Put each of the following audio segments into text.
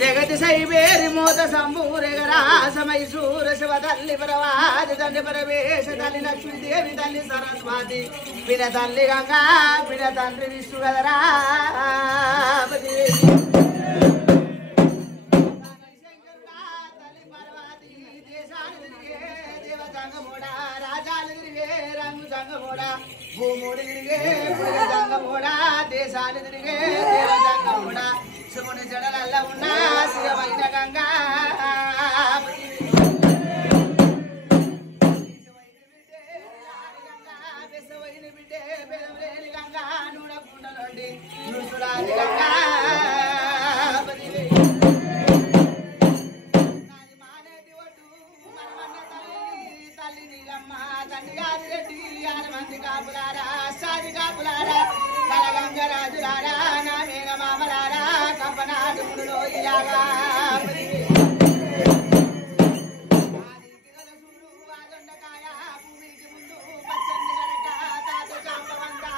जगत सही बेरी मोत संबूरे गरासमय सूर शिव तल्ली प्रवाद तल्ली परमेश तल्ली लक्ष्मी देवी तल्ली सरस्वती पिन तल्ली गंगा पिन तल्ली विष्णु गदरा భూముడి తిరిగే జంగమోడా దేశాలు తిరిగే దేవ జంగమోడా శివుని జడలల్ల ఉన్న శివమైన గంగా బిడ్డే బెదవలేని గంగా నూనె నుసులాది గంగా కాపులారా సాది కాపులారా కలగంగరాజులారా నా మేన మామలారా కపనాడులో ఇలాగా ఆదొండకాయ భూమికి ముందు పచ్చని గనక తాత చాంపవంతా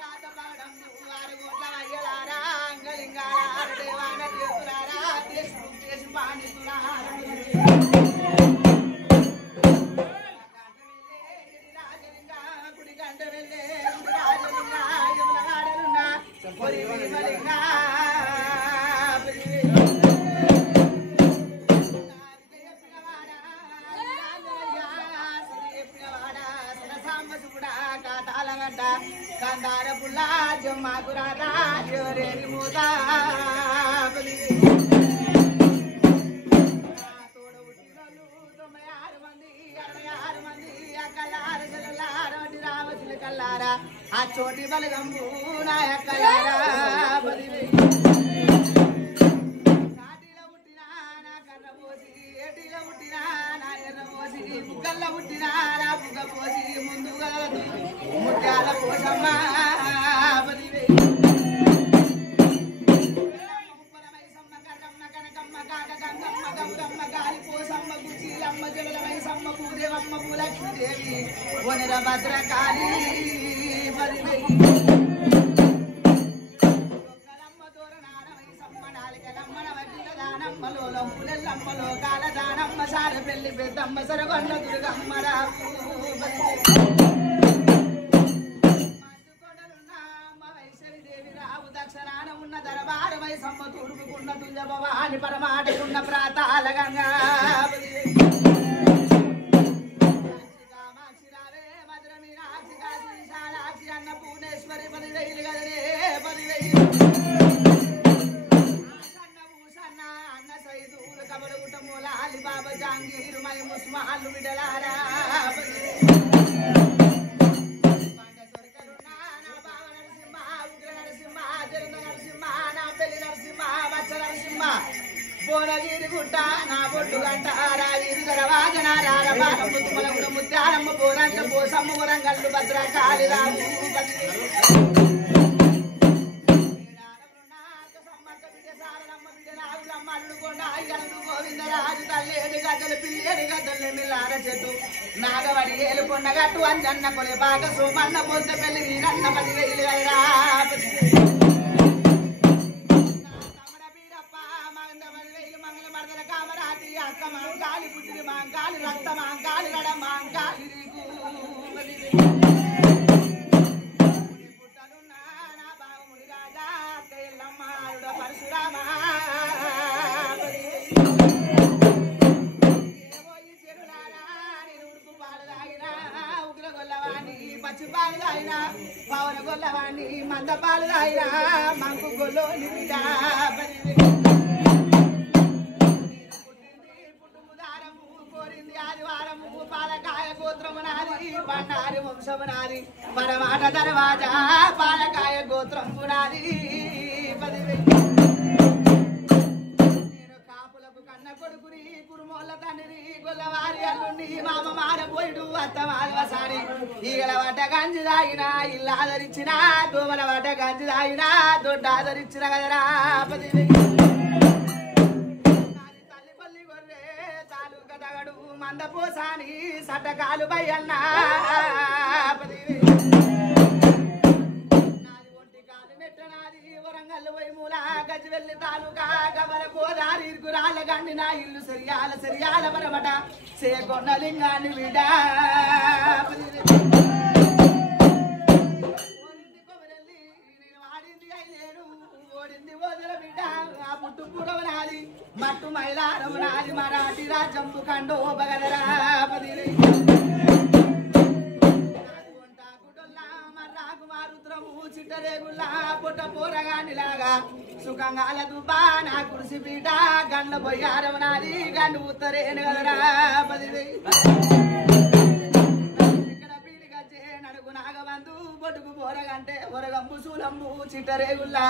తాత పాడం వారు గోట్ల అయ్యలారా అంగలింగాల దేవాన దేవులారా దేశు పాండితులారా కందార పుల్లా జమ్మాకురాదా జోరేని మూతా తోడ ఉట్టినోళ్ళు 96 మంది 66 మంది అక్కలార చెల్లలారా రామచిల కల్లారా ఆ చోటి బలగంబు నా అక్కలారా కాటిలో పుట్టినా నా కర్ర పోసి ఏటిలో పుట్టినా నా ఎర్ర పోసి బుగ్గల్లో పుట్టినా నా బుగ్గ పోసి ముందు కదలదు ముత్యాల పోసమ్మ ముప్పలమైసమ్మ కర్రమ్మ కనకమ్మ కాక గంగమ్మ గౌరమ్మ గాలి పోసమ్మ కుచీలమ్మ జగలమైసమ్మ భూదేవమ్మ భూలక్ష్మీదేవి వనర భద్రకాళి పులెల్లమ్మలో కాలదానమ్మ సార పెళ్లి పెద్దమ్మ సరగొండ దుర్గమ్మ రాపు వైశవిదేవి రావు దక్షిణాన ఉన్న దరబార వైసమ్మ తూర్పుకున్న తుల్య భవాని పరమాటకున్న ప్రాతాల గంగా మధుర మీనాక్షి కాశీ విశాలాక్షి అన్న పూర్ణేశ్వరి 10,000 గదరే 10,000 కబలగుటమూలాలి బాబా జాంగీరు మై ముస్మాలు విడలారా పోనగిరి గుట్ట నా బొట్టు గంట రాగిరి గరవాజన రారబారమ్మ తుమలగుడ ముత్యారమ్మ పోరంట పోసమ్మ వరంగల్లు భద్రకాళి రాము గోవిందరాజు తల్లేడు గద్దలు పిల్లేడు గద్దలు మిల్లార చెట్టు నాగవడి ఏలు కొండగట్టు అంజన్న కొలే బాగా సోమన్న పొంత పెళ్లి నీరన్న 10,000 మంగళ మరదల కామరాతి అక్క మాంకాలి పుట్టిరి మాంకాలి రక్త మాంకాలి గడ మాంకాలి పుట్టనున్నా నా బావముడి రాజా అక్క ఎల్లమ్మ ఆరుడ పరశురామా పచ్చి పాలు తాగినా పవన గొల్లవాణి మంద పాలు తాగినా మంకు గొల్లోని బిడ్డ పుట్టుము దారము కోరింది ఆదివారము పాలకాయ గోత్రము నాది బండారి వంశము నాది పరమాట దర్వాజా పాలకాయ గోత్రము నాది 10,000 కన్న కొడుకుని కురుమోళ్ళ తండ్రి గొల్లవారి అల్లుండి మామ మారపోయిడు అత్త మాధవసారి ఈగల వట గంజి తాగినా ఇల్లు ఆదరించిన దోమల వట గంజి తాగినా దొడ్డ ఆదరించిన కదరా 10,000 కట్టకాలు బయ్యన్న నాది ఒంటి కాలు మెట్ట నాది వరంగల్ వైమూల గజవెల్లి తాలూకా గవర గోదారి ఇరుగురాల గండి నా ఇల్లు సరియాల మరమట సేకొండ లింగాన్ని విడా ఓడింది ఓదల బిడ్డ ఆ పుట్టు పూరవ నాది మట్టు మైలారం నాది మరాఠీ రాజంపు కండో బగదరా మర్రాకు మారుద్రము చిట్టరేగుల్లా పుట్ట పోరగానిలాగా సుఖంగాల దుబ్బా నా కురిసి పీట గండ్ల పొయ్యారం నాది గండు ఉత్తరేను కదరా నాగబంధు బొట్టుకు పోరగంటే పొరగంపు సూలంబు చిట్టరేగుల్లా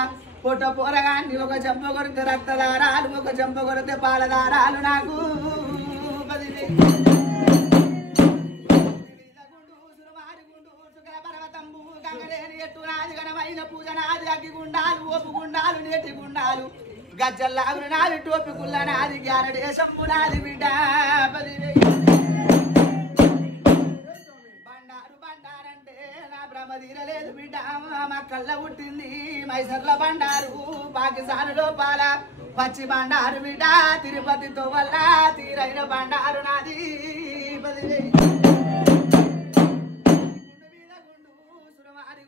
పొట్ట పోరగాన్ని ఒక చెంప కొడితే రక్తదారాలు ఒక చెంప కొడితే పాలదారాలు నాకు పర్వతంబు గంగలేని ఎట్టు నాది గణమైన పూజ నాది అగ్గి గుండాలు ఓపు గుండాలు నేటి గుండాలు గజ్జల్లాగులు నాది టోపి గుల్ల నాది గ్యారడేశంబు నాది బిడ్డ బండారంటే నా భ్రమ తీరలేదు బిడ్డ మా కళ్ళ పుట్టింది మైసర్ల బండారు పాకిస్తాన్ లోపాల పచ్చి బండారు బిడ్డ తిరుపతితో వల్ల తీరైన బండారు నాది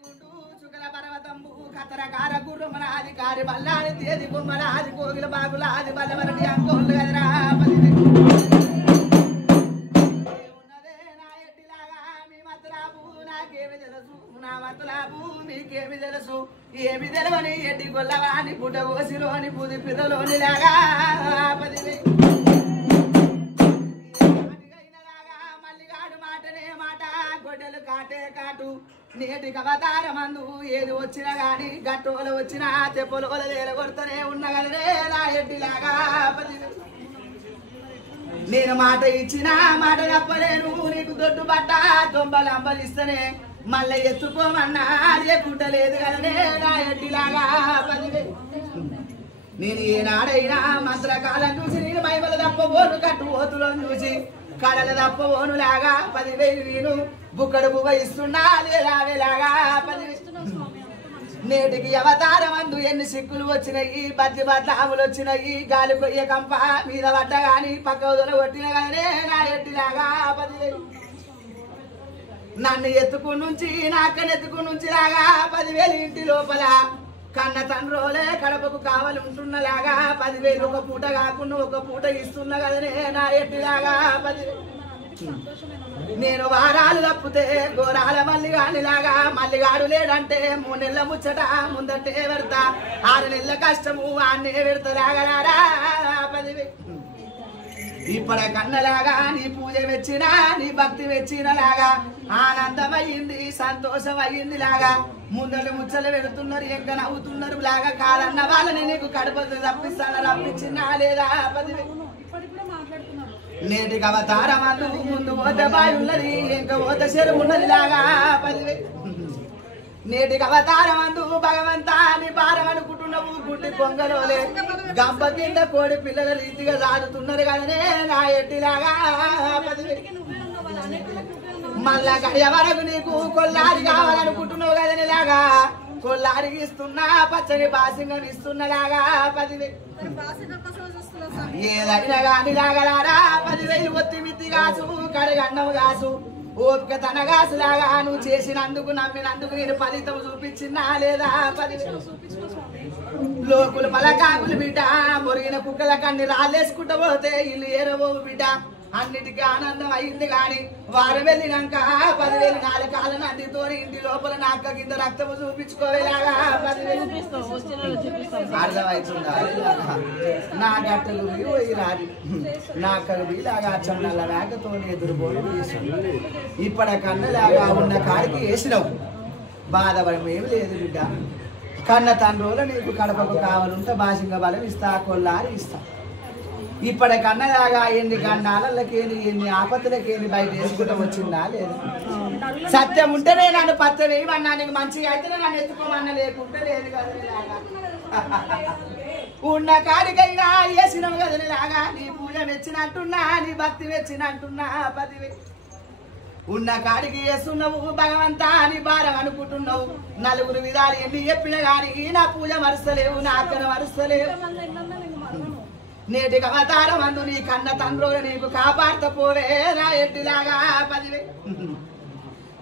గుండు చుకల పర్వతంబు కతరకార గుర్రమ నాది కారి బల్లాది తేది బొమ్మల ఆది కోగిల బాగుల ఆది బల్లవరటి అంకోళ్ళు కదరా నా మతలాబు మీకేమి తెలుసు ఏమి తెలవని ఎడ్డి గొల్లవాని పుట్ట కోసిలోని పుది పిల్లలోని లాగా మల్లిగాడు మాటనే మాట గొడ్డలు కాటే కాటు నేటి కవతార మందు ఏది వచ్చినా గాని గట్టోలు వచ్చినా తెప్పలోల కొడుతూనే ఉన్న కదనే నా ఎడ్డిలాగా నేను మాట ఇచ్చినా మాట తప్పలేను నీకు దొడ్డు బట్ట తొంభలు అంబలిస్తేనే మళ్ళీ ఎత్తుకోమన్నా అదే కుట్టలేదు కదనే నా ఎడ్డిలాగా నేను ఏనాడైనా మంత్రకాలం చూసి నేను మైమల తప్పబోను కట్టు ఓతులను చూసి కడల తప్పబోను లాగా 10,000 నేను బుక్కడు బువ్వ ఇస్తున్నా లేలాగా నేటికి అవతారం అందు ఎన్ని సిక్కులు వచ్చినాయి బద్ది బద్లాములు వచ్చినాయి గాలి కొయ్య కంప మీద పడ్డ గాని పక్క వదల కొట్టిన కదనే నా ఎడ్డిలాగా 10,000 నన్ను ఎత్తుకు నుంచి నాకనెత్తుకు నుంచి లాగా 10,000 ఇంటి లోపల కన్న తండ్రోలే కడపకు కావాలి ఉంటున్నలాగా 10,000 ఒక పూట కాకుండా ఒక పూట ఇస్తున్నా కదనే నా ఎడ్డిలాగా 10,000 నేను వారాలు తప్పితే గోరాల మల్లిగానిలాగా మల్లిగాడు లేడంటే 3 నెలల ముచ్చట ముందంటే పెడతా 6 నెలల కష్టము వాన్నే పెడతలాగలారా 10,000 ఇప్పటి కన్నలాగా నీ పూజ వెచ్చినా నీ భక్తి వెచ్చినలాగా ఆనందమయ్యింది సంతోషం అయ్యింది లాగా ముందలు ముచ్చలు పెడుతున్నారు ఇంకా నవ్వుతున్నారు లాగా కాదన్న వాళ్ళని నీకు కడుపుతో తప్పిస్తాను రప్పించినా లేదా 10,000 నేటికి అవతారం అందు ముందు పోతే బాయి ఉన్నది ఇంకా పోతే చెరువు ఉన్నది లాగా 10,000 నేటికి అవతారం అందు భగవంతా నీ భారం అనుకుంటున్నావు గుడ్డి పొంగలోలే గంప కింద కోడి పిల్లల రీతిగా సాగుతున్నారు కదనే నా ఎడ్డిలాగా 10,000 మళ్ళా గడియ వరకు నీకు కొల్లారి కావాలనుకుంటున్నావు కదని లాగా కొల్లారికి ఇస్తున్నా పచ్చని బాసింగం ఇస్తున్నలాగా 10,000 ఏదైనా గాని లాగలారా 10,000 ఒత్తి మిత్తి కాసు కడగన్నము కాసు ఓపిక తన కాసు లాగా నువ్వు చేసినందుకు నమ్మినందుకు నేను ఫలితం చూపించినా లేదా 10,000 లోకులు పలకాకులు బిడ్డ మొరిగిన కుక్కల కన్ని రాళ్ళేసుకుంటూ పోతే ఇల్లు ఏరబోవు బిడ్డ అన్నిటికీ ఆనందం అయింది గాని వారు వెళ్ళినాక 10,000 4 కాళ్ళ నందితో ఇంటి లోపల నాక కింద రక్తము చూపించుకోవేలాగా 10,000 అర్థమవుతుందా నా గట్టలు పోయి రాదు నా కవి లాగా చండాల వేగతో ఎదురుబోలు ఇప్పటి కన్నలాగా ఉన్న కాడికి వేసినావు బాధపడడం ఏమి లేదు బిడ్డ కన్న తండ్రులు నీకు కడపకు కావాలంటే భాషంగా బలం ఇస్తా కొల్లారి ఇస్తా ఇప్పటి కన్నలాగా ఎన్ని గండాలకేది ఎన్ని ఆపత్తులకేది బయట వేసుకుంటూ వచ్చిందా లేదా సత్యం ఉంటేనే నన్ను పత్త వేయమన్నా నీకు మంచిగా అయితే నన్ను ఎత్తుకోమన్నా లేకుంటే లేదు కదలాగా ఉన్న కాడికైనా వేసినావు కదలాగా నీ పూజ మెచ్చినట్టున్నా నీ భక్తి మెచ్చినట్టున్నా 10,000 ఉన్న కాడికి వేస్తున్నావు భగవంతా అని భారం అనుకుంటున్నావు. నలుగురు విధాలు ఎన్ని చెప్పినా గాని నా పూజ మరుస్తలేవు, నా అక్కన మరుస్తలేవు. నేటికి అవతారం అందు నీ కన్న తండ్రులు నీకు కాపాడకపోవే నా ఎట్టిలాగా 10,000.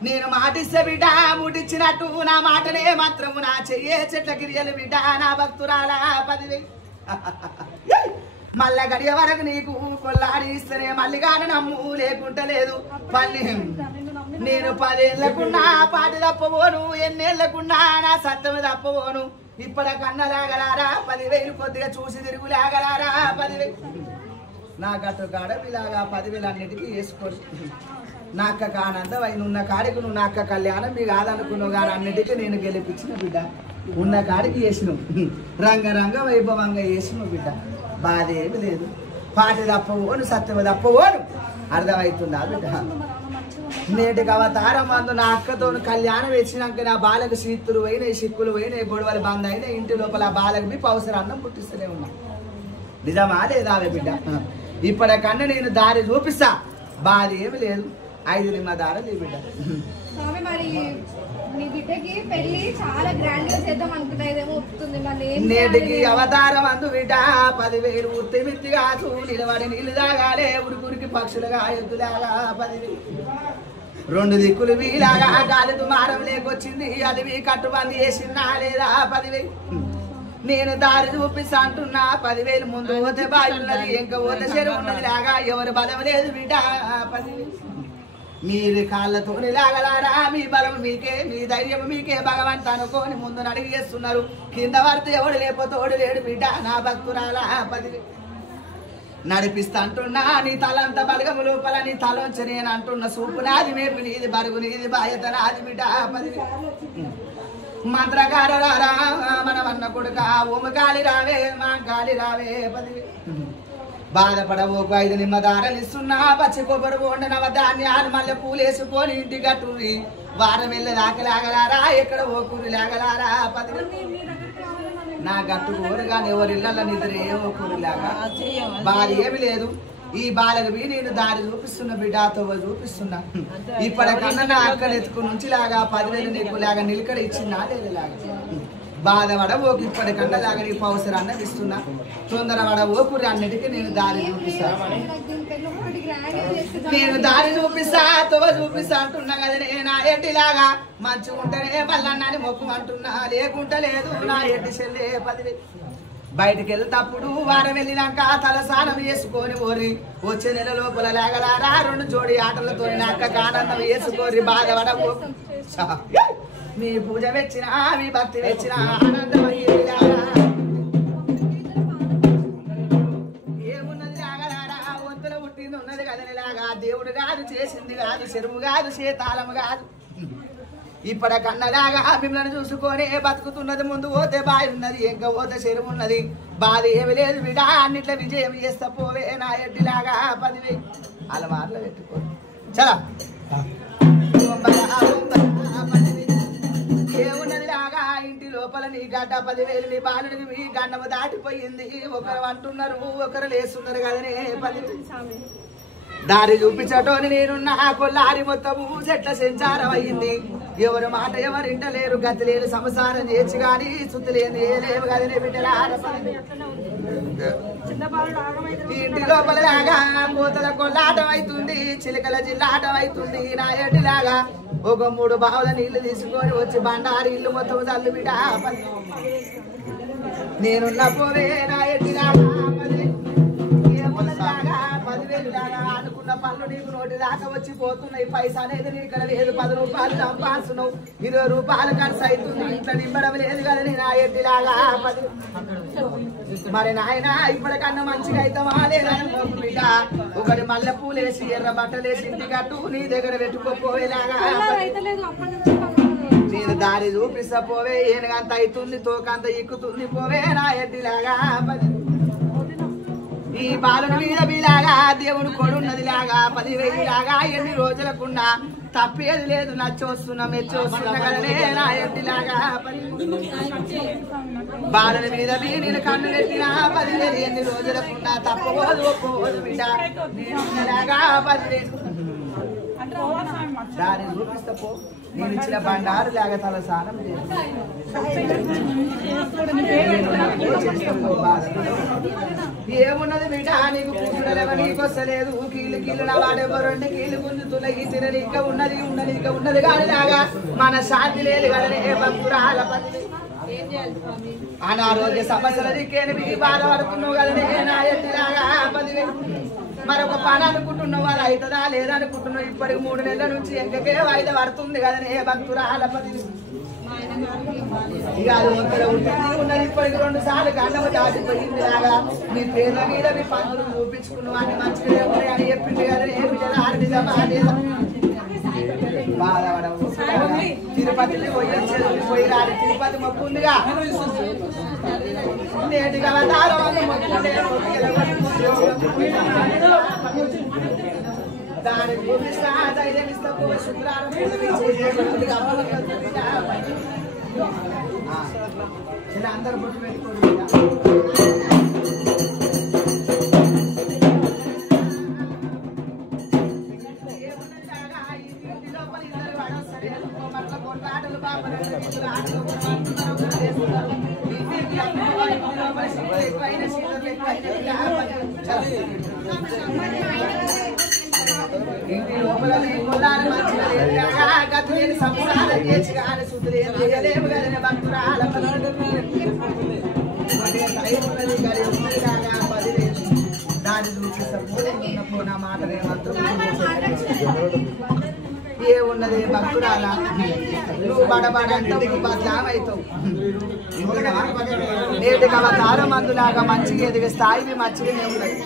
నేను మాటిస్తే బిడ్డ ముటిచ్చినట్టు నా మాటనే మాత్రము నా చెయ్యే చెట్ల గిరియలు బిడ్డ నా భక్తురాల 10,000. మళ్ళా గడియ వరకు నీకు కొల్లాడి ఇస్తేనే మల్లిగాను నమ్ము లేకుంట లేదు. పల్లి నేను 10 ఏళ్లకున్నా పాటి తప్పబోను, ఎన్నేళ్లకున్నా నా సత్యము తప్పబోను. ఇప్పటికన్నా లాగలారా 10,000 కొద్దిగా చూసి తిరుగు లాగలారా 10,000. నా గట్టు కాడ ఇలాగా 10,000 అన్నిటికీ వేసుకోరు. నా అక్క కానంత ఉన్న కాడికి నువ్వు నా అక్క కళ్యాణం మీ కాదనుకున్నావు కానీ అన్నిటికీ నేను గెలిపించిన బిడ్డ. ఉన్న కాడికి వేసినావు, రంగరంగ వైభవంగా వేసినావు బిడ్డ. బాధ ఏమి లేదు. పాటి తప్పవోను, సత్యము తప్పవోను. అర్థమవుతుందా బిడ్డ? నేటికి అవతారం అందు నా అక్కతో కళ్యాణం వేసినాక నా బాలకు సీతులు పోయినాయి, సిక్కులు పోయినాయి, గొడవలు బంద్ అయినాయి. ఇంటి లోపల బాలకు మీ పౌసర అన్నం పుట్టిస్తూనే ఉన్నా. నిజమా లేదా బిడ్డ? ఇప్పటికన్నా నేను దారి చూపిస్తా, బాధ ఏమి లేదు. 5 నిమ్మ దారలు ఈ బిడ్డ. నేటికి అవతారం అందు బిడ్డ 10,000 ఉత్తి మిత్తిగా చూ నిలబడి నీళ్ళు తాగాలే, ఉడుకురికి పక్షులుగా ఎద్దులాగా 10,000. 2 దిక్కులు వీలాగా గాలి దుమారం లేకొచ్చింది, అది మీ కట్టుబంది వేసినా లేదా 10,000. నేను దారి చూపిస్తా అంటున్నా 10,000. ముందు పోతే బావి ఉన్నది, ఇంకా పోతే చెరువు ఉన్నది లాగా ఎవరు బలం లేదు బిడ్డ 10,000. మీరు కాళ్ళతో లాగలారా, మీ బలం మీకే, మీ ధైర్యం మీకే భగవంతు అనుకోని ముందు నడిగి చేస్తున్నారు. కింద పడితే ఎవడు లేకపోతోడు లేడు బిడ్డ నా భక్తురాల 10,000. నడిపిస్తా అంటున్నా నీ తలంత బలగము లోపల నీ తలోంచి నేను అంటున్న సూపు నాది, మేపు నీది, బరుగు నీది, బాధ్యత నాది బిడ్డ 10,000. మంత్రగారారా మనవన్న కొడుక ఓము గాలి రావే, మా గాలి రావే 10,000. బాధపడబోకు 5 నిమ్మ దారలు ఇస్తున్నా, పచ్చి కొబ్బరి బోండ నవధాన్యాలు మల్లె పూలేసుకొని ఇంటి గట్టుని వారం వెళ్ళే దాకలాగలారా, ఎక్కడ ఓకూరి లాగలారా 10,000. నా గట్టు కోరుగాని ఎవరిళ్ళ నిద్ర ఏ ఓకూరి లాగా బాధ ఏమి లేదు. ఈ బాలకు నేను దారి చూపిస్తున్న బిడ్డతో చూపిస్తున్నా. ఇప్పటికన్నా నా అక్కలు ఎత్తుకు నుంచి లాగా 10,000 నీకు లాగా నిలకడ ఇచ్చిందా లేదు లాగా. బాధపడబోకు ఇప్పటికన్నా లాగా నీ పౌసరాన్ని ఇస్తున్నా. తొందరపడబోకురి అన్నిటికీ నేను దారి చూపిస్తా, నేను దారి చూపిస్తా, తొవ చూపిస్తా అంటున్నా కదా. నా ఎడ్డిలాగా మంచిగా ఉంటేనే మళ్ళీ మొక్కుమంటున్నా, లేకుంటే లేదు నా ఎడ్డి చెల్లే 10,000. బయటికి వెళ్తప్పుడు వారం వెళ్ళినాక తల స్నానం చేసుకొని ఓరి వచ్చే నెల లోపల లాగలారా 2 జోడి ఆటలతో నాక ఆనందం వేసుకోరి. బాధపడబో మీ పూజ వెచ్చినా మీ భక్తి వెచ్చినా ఆనందం ఏమున్నది లాగలారా. వంతుల పుట్టింది ఉన్నది కదనిలాగా, దేవుడు కాదు చేసింది కాదు, చెరువు కాదు శీతాళము కాదు. ఇప్పటికన్నలాగా మిమ్మల్ని చూసుకొని బతుకుతున్నది. ముందు పోతే బావి ఉన్నది, ఇంకా పోతే చెరువు ఉన్నది. బాధ ఏమి లేదు బిడా, అన్నిట్లో విజయం చేస్తా పోవే నా ఎడ్డిలాగా 10,000. అలవార్లో పెట్టుకో చలా. ఏమున్నది లాగా ఇంటి లోపల నీ గడ్డ 10,000. నీ బాలుడికి మీ గండము దాటిపోయింది. ఒకరు అంటున్నారు, ఒకరు లేస్తున్నారు కదనే 10,000. దారి చూపించటోని నేనున్నా కొల్లారి మొత్తము చెట్ల సంచారం అయింది. ఎవరు మాట ఎవరు ఇంటలేరు, గతి లేని సంసారం చేసి గాని శుద్ధి లేని ఏలేవు కదనే బిడ్డలా. ఇంటి లోపల లాగా కోతల కొల్లాటం అవుతుంది, చిలకల జిల్లాటం అవుతుంది. నా ఎడ్డిలాగా ఒక 3 బావుల నీళ్లు తీసుకొని వచ్చి బండారి ఇల్లు మొత్తం చల్లు బిడ్డ. నేనున్న పోవే నా ఎడ్డిలాగా 10,000 లాగా అనుకున్న పనులు నీకు నోటి దాకా వచ్చి పోతున్నాయి. పైసా అనేది నీ ఇక్కడ లేదు. 10 రూపాయలు సంపాదిస్తున్నావు, 20 రూపాయలు ఖర్చు అవుతుంది. ఇంట్లో నింపడం లేదు కదా నీ నా ఎడ్డిలాగా 10,000. మరి నాయన ఇప్పటికన్నా మంచిగా అవుతావా లేదా బిడ్డ. ఒకటి మల్లె పూలేసి ఎర్ర బట్టలేసి ఇంటి కట్టు నీ దగ్గర పెట్టుకోపోయేలాగా. నేను దారి చూపిస్తా పోవే, ఏనుగంత అవుతుంది, తోకంత ఎక్కుతుంది పోవే నా ఎడ్డిలాగా 10,000. ఈ బాలుని మీద మీలాగా దేవుడు కొడున్నది లాగా 10,000 లాగా ఎన్ని రోజులకున్నా తప్పేది లేదు. నచ్చొస్తున్నా మెచ్చొస్తున్నా కదనే నా ఎడ్డిలాగా 10,000. బాలుని మీద నేను కన్ను పెట్టినా 10,000 ఎన్ని రోజులకున్నా తప్పబోదు ఒప్పుకోదు బిడ్డ. నేనులాగా 10,000 దాన్ని చూపిస్తా పో. నేను ఇచ్చిన బండారు లేక తల స్నానం ఏమున్నది బిడ్డ నీకు కూతురలేవ నీకు వస్తలేదు కీళ్ళు కీళ్ళు నా వాడేవో 2 కీళ్ళు గుంజుతున్న ఈ తిన ఇంకా ఉన్నది ఉన్నది ఇంకా ఉన్నది కానీ లాగా మన శాంతి లేదు కదనే భక్తురాల అనారోగ్య సమస్యల దిక్కేని బాధపడుతున్నావు కదనే నా ఎత్తిలాగా 10,000 మరొక పని అనుకుంటున్నావు అది అవుతుందా లేదనుకుంటున్నావు ఇప్పటికి 3 నెలల నుంచి ఎంకకే వాయిదా పడుతుంది కదనే భక్తురాల 10,000 ఇక అది ఒక్కడ ఉంటుంది ఉన్నది ఇప్పటికి 2 సార్లు గండము దాటిపోయింది లాగా మీ పేర్ల మీద మీ పనులు చూపించుకున్నావు అని మంచిగా ఉన్నాయి అని చెప్పింది కదనే బాధపడవు తిరుపతిని పోయి రాలి తిరుపతి మొక్కు ఉందిగా నేటిగా దాని చూపిస్తా ధైర్యం ఇస్తా శుక్రారం అందరూ బొట్టు పెట్టుకోండి ఇంటి లోపల కొల్లాని మంచిగా గతులేని సంసారం చేసి కానీ శుద్ధులేము కదనే భక్తురాల దాని చూపిస్తూ నా మాటలే మాత్రం ఏ ఉన్నది భక్తురాల నువ్వు బడబడంటే బదలామవుతావు నేటికి అవతారం అందులాగా మంచిగా ఎదిగే స్థాయి మంచిగానే ఉన్నది